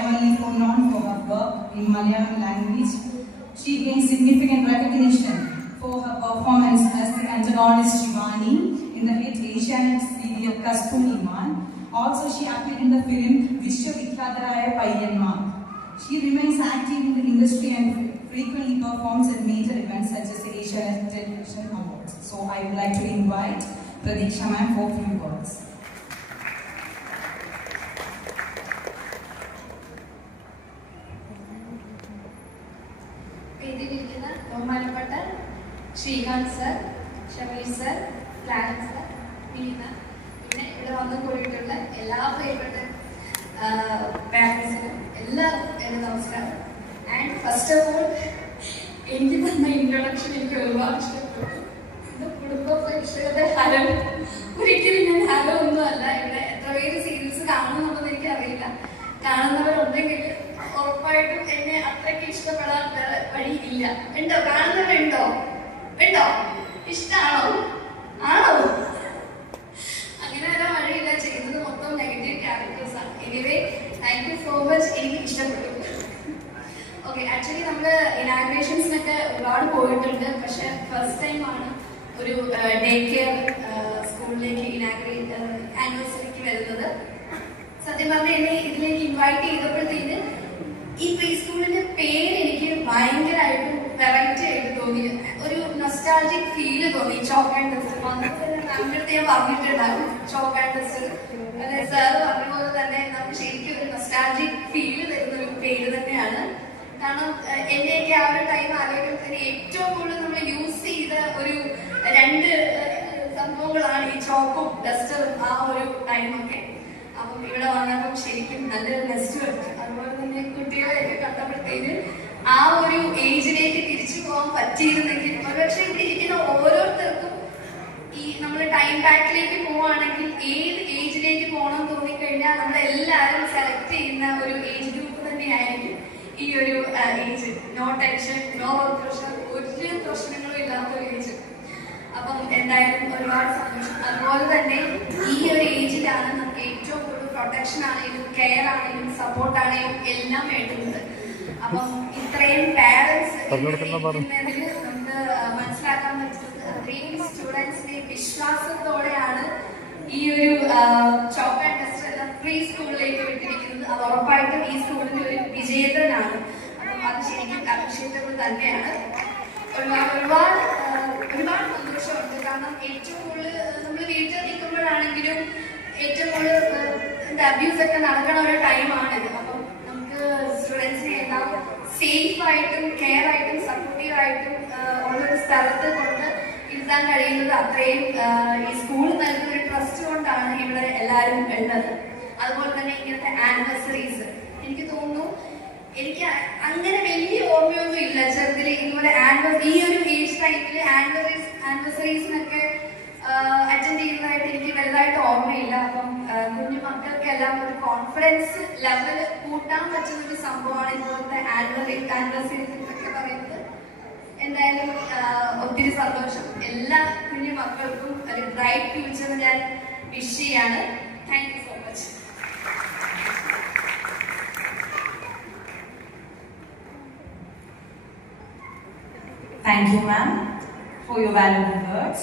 primarily known for her work in Malayalam language. She gained significant recognition for her performance as the antagonist Shivani in the hit Asian serial Kasturi Man. Also, she appeared in the film Vishwavikhataraya Payyanma. She remains active in the industry and frequently performs at major events such as the Asian Television Awards. So, I would like to invite Pradiksha ma'am for a few words. ബഹുമാനപ്പെട്ട Srikanth sir, Shameer sir, Lalan sir, Vineetha, പിന്നെ ഇവിടെ വന്നു കൂടിയിട്ടുള്ള എല്ലാ പ്രിയപ്പെട്ട പാരൻസിനും എല്ലാവർക്കും എൻ്റെ നമസ്കാരം. ആൻഡ് ഫസ്റ്റ് ഓഫ് ഓൾ എനിക്ക് തന്ന ഇൻട്രൊഡക്ഷൻ എനിക്ക് ഒരുപാട് ഇഷ്ടപ്പെട്ടു. ഇത് കുടുംബ പ്രേക്ഷകരുടെ ഹരം. ഒരിക്കലും ഞാൻ ഹരം ഒന്നുമല്ല. ഇവിടെ എത്ര പേര് സീരീസ് കാണുന്നുണ്ടെന്ന് എനിക്കറിയില്ല. കാണുന്നവരുണ്ടെങ്കിൽ ഉറപ്പായിട്ടും എന്നെ അത്രയ്ക്ക് ഇഷ്ടപ്പെടാൻ വഴിയില്ല. ഉണ്ടോ? കാണുന്നവരുണ്ടോ? ഉണ്ടോ? ഇഷ്ടമാണോ? ആണോ? അങ്ങനെ വരാൻ വഴിയില്ല. ചെയ്യുന്നത് മൊത്തം നെഗറ്റീവ് ക്യാരക്ടേഴ്സ് ആണ്. Anyway, thank you so much. എനിക്ക് ഇഷ്ടപ്പെട്ടു. ഓക്കെ, ആക്ച്വലി നമ്മള് ഇനാഗ്രേഷൻസിനൊക്കെ ഒരുപാട് പോയിട്ടുണ്ട്. പക്ഷെ ഫസ്റ്റ് ടൈം ആണ് ഒരു ഡേ കെയർ സ്കൂളിലേക്ക് ആനിവേഴ്സറിക്ക് വരുന്നത്. സത്യം പറഞ്ഞാൽ എന്നെ ഇതിലേക്ക് ഇൻവൈറ്റ് ചെയ്തപ്പോഴത്തേന് ഈ പ്രീ സ്കൂളിന്റെ പേര് എനിക്ക് ഭയങ്കരമായിട്ട് വെറൈറ്റി ആയിട്ട് തോന്നി. ഒരു നൊസ്റ്റാൾജിക് ഫീല് തോന്നി. ചോക്ക് ആൻഡ് ഡസ്റ്റർ നമ്മുടെ ഞാൻ പറഞ്ഞിട്ടുണ്ടാകും. ചോക്ക് ആൻഡ് ഡസ്റ്റർ അല്ലെ, സാറ് പറഞ്ഞ പോലെ തന്നെ നമുക്ക് ശരിക്കും ഒരു നൊസ്റ്റാൾജിക് ഫീല് തരുന്ന ഒരു പേര് തന്നെയാണ്. കാരണം എന്റെയൊക്കെ ആ ഒരു ടൈം ആലോചിക്കുന്നതിന് ഏറ്റവും കൂടുതൽ നമ്മൾ യൂസ് ചെയ്ത ഒരു രണ്ട് സംഭവങ്ങളാണ് ഈ ചോക്കും ഡസ്റ്ററും. ആ ഒരു ടൈമൊക്കെ അപ്പം ഇവിടെ വന്നപ്പം ശരിക്കും നല്ലൊരു നെസ്റ്റ് വെച്ചു. അതുപോലെ തന്നെ കുട്ടികളെയൊക്കെ കണ്ടപ്പോഴത്തേന് ആ ഒരു ഏജിലേക്ക് തിരിച്ചു പോകാൻ പറ്റിയിരുന്നെങ്കിൽ ഒരുപക്ഷെ ഇവിടെ ഇരിക്കുന്ന ഓരോരുത്തർക്കും ഈ നമ്മൾ ടൈം ബാക്കിലേക്ക് പോവുകയാണെങ്കിൽ ഏത് ഏജിലേക്ക് പോകണം തോന്നിക്കഴിഞ്ഞാൽ നമ്മളെല്ലാവരും സെലക്ട് ചെയ്യുന്ന ഒരു ഏജ് ഗ്രൂപ്പ് തന്നെയായിരിക്കും ഈ ഒരു age. No tension, no work pressure, ഒരു പ്രശ്നങ്ങളും ഇല്ലാത്ത ഒരു ഏജ്. അപ്പം എന്തായാലും ഒരുപാട് സന്തോഷം. അതുപോലെ തന്നെ ഈ ഒരു ഏജിലാണ് നമുക്ക് ഏറ്റവും കൂടുതൽ പ്രൊട്ടക്ഷൻ ആണെങ്കിലും കെയർ ആണെങ്കിലും സപ്പോർട്ട് ആണെങ്കിലും എല്ലാം വേണ്ടുന്നത്. അപ്പം ഇത്രയും പാരന്റ്സ് നമുക്ക് മനസ്സിലാക്കാൻ പറ്റുന്നത് അത്രയും സ്റ്റുഡൻസിനെ വിശ്വാസത്തോടെയാണ് ഈ ഒരു ചോക്ക് ആൻഡ് ഡസ്റ്റർ എല്ലാം പ്രീ സ്കൂളിലേക്ക് വിട്ടിരിക്കുന്നത്. അത് ഉറപ്പായിട്ടും ഈ സ്കൂളിന്റെ ഒരു വിജേതനാണ്. അപ്പം അത് ശരിക്കും അഭിഷേകങ്ങൾ തന്നെയാണ്. ഒരുപാട് സന്തോഷമുണ്ട്. കാരണം ഏറ്റവും കൂടുതൽ നമ്മൾ വീട്ടിൽ നിൽക്കുമ്പോഴാണെങ്കിലും ഏറ്റവും കൂടുതൽ അബ്യൂസ് ഒക്കെ നടക്കണ ഒരു ടൈമാണിത്. അപ്പം നമുക്ക് സ്റ്റുഡൻസിനെ എല്ലാം സേഫ് ആയിട്ടും കെയർ ആയിട്ടും സപ്പോർട്ടീവ് ആയിട്ടും ഉള്ളൊരു സ്ഥലത്ത് കൊണ്ട് ഇരുത്താൻ കഴിയുന്നത് അത്രയും ഈ സ്കൂൾ നൽകുന്ന ഒരു ട്രസ്റ്റ് കൊണ്ടാണ് ഇവിടെ എല്ലാവരും ഉള്ളത്. അതുപോലെ തന്നെ ഇങ്ങനത്തെ ആനിവേഴ്സറീസ് എനിക്ക് തോന്നുന്നു, എനിക്ക് അങ്ങനെ വലിയ ഓർമ്മയൊന്നും ഇല്ല ചെറുതില് ഇതുപോലെ ഈ ഒരു ഏജ് ടൈമിൽ ആനിവേഴ്സറീസിനൊക്കെ അറ്റൻഡ് ചെയ്യുന്നതായിട്ട് എനിക്ക് വലുതായിട്ട് ഓർമ്മയില്ല. അപ്പം കുഞ്ഞു മക്കൾക്കെല്ലാം ഒരു കോൺഫിഡൻസ് ലെവൽ കൂട്ടാൻ പറ്റുന്ന ഒരു സംഭവമാണ് ഇതുപോലത്തെ ആനിവേഴ്സറീസ് എന്നൊക്കെ പറയുന്നത്. എന്തായാലും ഒത്തിരി സന്തോഷം. എല്ലാ കുഞ്ഞു മക്കൾക്കും ഒരു ബ്രൈറ്റ് ഫ്യൂച്ചർ ഞാൻ വിഷ് ചെയ്യാണ്. Thank you so much. Thank you, ma'am, for your valuable words.